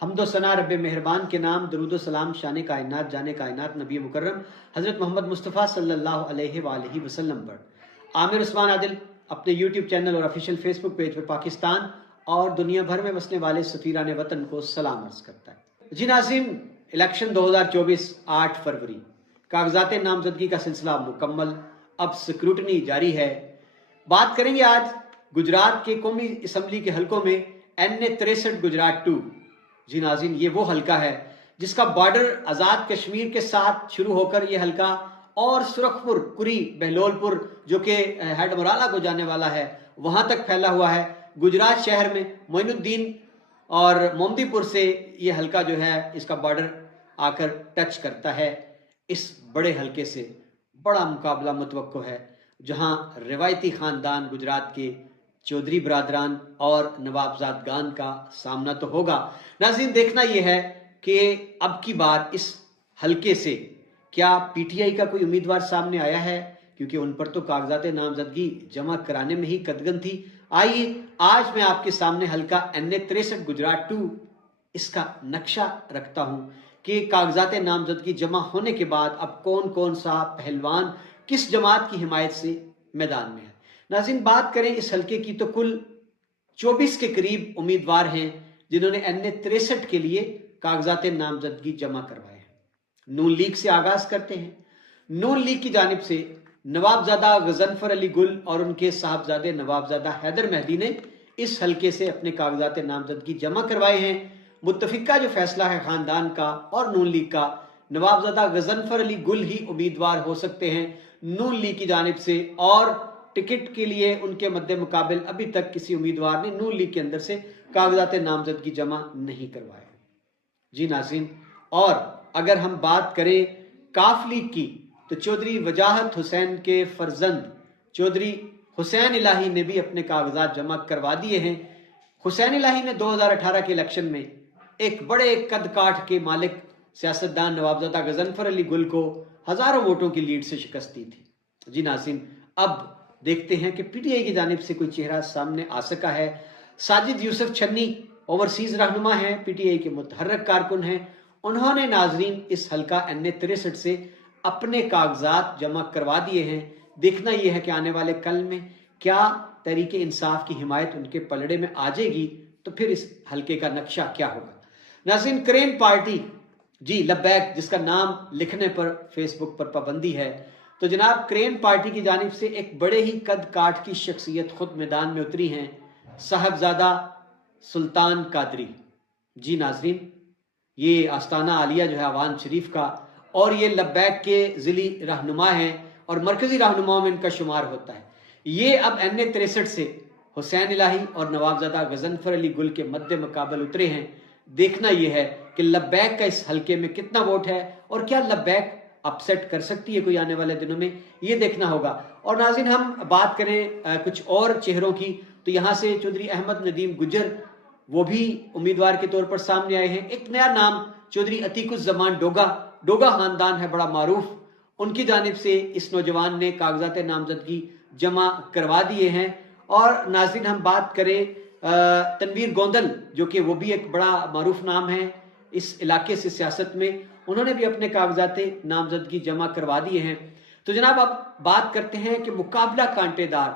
حمد و ثنا رب مہربان کے نام، درود و سلام شان کائنات جان کائنات نبی مکرم حضرت محمد مصطفیٰ صلی اللہ علیہ وآلہ وسلم پر۔ عامر عثمان عادل اپنے یوٹیوب چینل اور آفیشیل فیس بک پیج پر پاکستان اور دنیا بھر میں بسنے والے سفیران وطن کو سلام عرض کرتا ہے۔ جی ناظرین، الیکشن 2024 8 فروری، کاغذات نامزدگی کا سلسلہ مکمل، اب سکروٹنی جاری ہے۔ بات کریں گے آج گجرات کے قومی اسمبلی کے حلقوں میں NA 63 گجرات 2۔ جی ناظرین، یہ وہ حلقہ ہے جس کا بارڈر آزاد کشمیر کے ساتھ شروع ہو کر یہ حلقہ اور سرخپور، کری، بہلول پور جو کہ ہیڈ مرالا کو جانے والا ہے وہاں تک پھیلا ہوا ہے۔ گجرات شہر میں معین الدین اور مومدی پور سے یہ حلقہ جو ہے اس کا بارڈر آ کر ٹچ کرتا ہے۔ اس بڑے حلقے سے بڑا مقابلہ متوقع ہے جہاں روایتی خاندان گجرات کے چودھری برادران اور نوابزادگان کا سامنا تو ہوگا۔ ناظرین، دیکھنا یہ ہے کہ اب کی بار اس حلقے سے کیا PTI کا کوئی امیدوار سامنے آیا ہے، کیونکہ ان پر تو کاغذات نامزدگی جمع کرانے میں ہی قدغن تھی۔ آئیے آج میں آپ کے سامنے حلقہ NA 63 گجرات 2 اس کا نقشہ رکھتا ہوں کہ کاغذات نامزدگی جمع ہونے کے بعد اب کون کون سا پہلوان کس جماعت کی حمایت سے میدان میں ہے۔ ناظرین، بات کریں اس حلقے کی تو کل 24 کے قریب امیدوار ہیں جنہوں نے NA 63 کے لیے کاغذات نامزدگی جمع کروائے ہیں۔ نون لیگ سے آغاز کرتے ہیں۔ نون لیگ کی جانب سے نوابزادہ غضنفر علی گل اور ان کے صاحبزادے نوابزادہ حیدر مہدی نے اس حلقے سے اپنے کاغذات نامزدگی جمع کروائے ہیں۔ متفقہ جو فیصلہ ہے خاندان کا اور نون لیگ کا، نوابزادہ غضنفر علی گل ہی امیدوار ہو سکتے ہیں نون لیگ کی جانب سے، اور ٹکٹ کے لیے ان کے مد مقابل ابھی تک کسی امیدوار نے نون لیگ کے اندر سے کاغذات نامزدگی جمع نہیں کروائے۔ جی ناظرین، اور اگر ہم بات کریں کاف لیگ کی تو چودھری وجاہت حسین کے فرزند چودھری حسین الہی نے بھی اپنے کاغذات جمع کروا دیے ہیں۔ حسین الہی نے 2018 کے الیکشن میں ایک بڑے قد کاٹھ کے مالک سیاستدان نوابزادہ غضنفر علی گل کو ہزاروں ووٹوں کی لیڈ سے شکست دی تھی۔ جی ناظرین، اب دیکھتے ہیں کہ PTI کی جانب سے کوئی چہرہ سامنے آ سکا ہے۔ ساجد یوسف چھنی اوورسیز رہنما ہیں، PTI کے متحرک کارکن ہیں۔ انہوں نے ناظرین اس حلقہ NA 63 سے اپنے کاغذات جمع کروا دیے ہیں۔ دیکھنا یہ ہے کہ آنے والے کل میں کیا تحریک انصاف کی حمایت ان کے پلڑے میں آ جائے گی، تو پھر اس حلقے کا نقشہ کیا ہوگا۔ ناظرین، کرین پارٹی، جی لبیک، جس کا نام لکھنے پر فیس بک پر پابندی ہے، تو جناب کرین پارٹی کی جانب سے ایک بڑے ہی قد کاٹ کی شخصیت خود میدان میں اتری ہیں، صاحبزادہ سلطان قادری۔ جی ناظرین، یہ آستانہ عالیہ جو ہے عوان شریف کا، اور یہ لبیک کے ضلعی رہنما ہیں اور مرکزی رہنماؤں میں ان کا شمار ہوتا ہے۔ یہ اب NA 63 سے حسین الہی اور نوابزادہ غضنفر علی گل کے مد مقابل اترے ہیں۔ دیکھنا یہ ہے کہ لبیک کا اس حلقے میں کتنا ووٹ ہے اور کیا لبیک اپسیٹ کر سکتی ہے کوئی آنے والے دنوں میں، یہ دیکھنا ہوگا۔ اور ناظرین، ہم بات کریں کچھ اور چہروں کی تو یہاں سے چودھری احمد ندیم گجر، وہ بھی امیدوار کے طور پر سامنے آئے ہیں۔ ایک نیا نام چودھری عتیق الزمان ڈوگا خاندان ہے، بڑا معروف، ان کی جانب سے اس نوجوان نے کاغذات نامزدگی جمع کروا دیے ہیں۔ اور ناظرین، ہم بات کریں تنویر گوندل، جو کہ وہ بھی ایک بڑا معروف نام ہے اس علاقے سے سیاست میں، انہوں نے بھی اپنے کاغذات نامزدگی جمع کروا دیے ہیں۔ تو جناب اب بات کرتے ہیں کہ مقابلہ کانٹے دار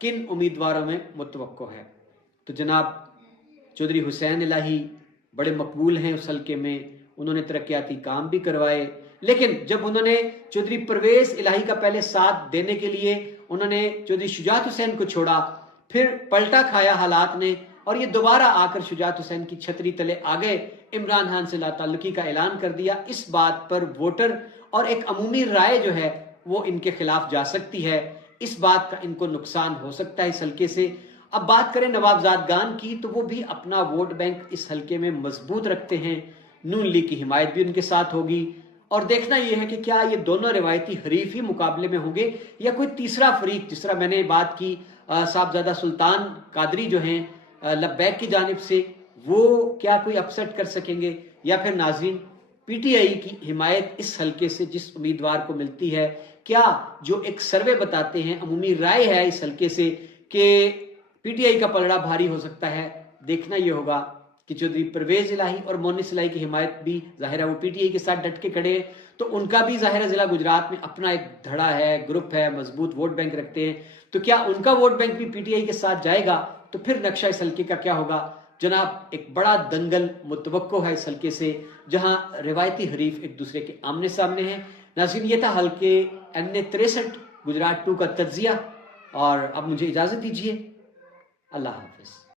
کن امیدواروں میں متوقع ہے۔ تو جناب چودھری حسین الہی بڑے مقبول ہیں اس حلقے میں، انہوں نے ترقیاتی کام بھی کروائے، لیکن جب انہوں نے چودھری پرویز الہی کا پہلے ساتھ دینے کے لیے انہوں نے چودھری شجاعت حسین کو چھوڑا، پھر پلٹا کھایا حالات نے اور یہ دوبارہ آ کر شجاعت حسین کی چھتری تلے آ گئے، عمران خان سے لا تعلقی کا اعلان کر دیا۔ اس بات پر ووٹر اور ایک عمومی رائے جو ہے وہ ان کے خلاف جا سکتی ہے، اس بات کا ان کو نقصان ہو سکتا ہے اس حلقے سے۔ اب بات کریں نوابزادگان کی تو وہ بھی اپنا ووٹ بینک اس حلقے میں مضبوط رکھتے ہیں، نون لیگ کی حمایت بھی ان کے ساتھ ہوگی۔ اور دیکھنا یہ ہے کہ کیا یہ دونوں روایتی حریف ہی مقابلے میں ہوں گے یا کوئی تیسرا فریق، جس طرح میں نے بات کی صاحبزادہ سلطان قادری جو ہیں لبیک کی جانب سے، وہ کیا کوئی اپسیٹ کر سکیں گے، یا پھر ناظرین PTI کی حمایت اس حلقے سے جس امیدوار کو ملتی ہے، کیا جو ایک سروے بتاتے ہیں، عمومی رائے ہے اس حلقے سے کہ PTI کا پلڑا بھاری ہو سکتا ہے، دیکھنا یہ ہوگا کہ چودھری پرویز الہی اور مونس الہی کی حمایت بھی ظاہر ہے وہ پی ٹی آئی کے ساتھ ڈٹ کے کھڑے ہیں، تو ان کا بھی ظاہر ہے ضلع گجرات میں اپنا ایک دھڑا ہے، گروپ ہے، مضبوط ووٹ بینک رکھتے ہیں، تو کیا ان کا ووٹ بینک بھی پی ٹی آئی کے ساتھ جائے گا؟ تو پھر نقشہ اس حلقے کا کیا ہوگا؟ جناب ایک بڑا دنگل متوقع ہے اس حلقے سے، جہاں روایتی حریف ایک دوسرے کے آمنے سامنے ہیں۔ ناظرین یہ تھا حلقے N63 گجرات 2 کا تجزیہ، اور اب مجھے اجازت دیجیے، اللہ حافظ۔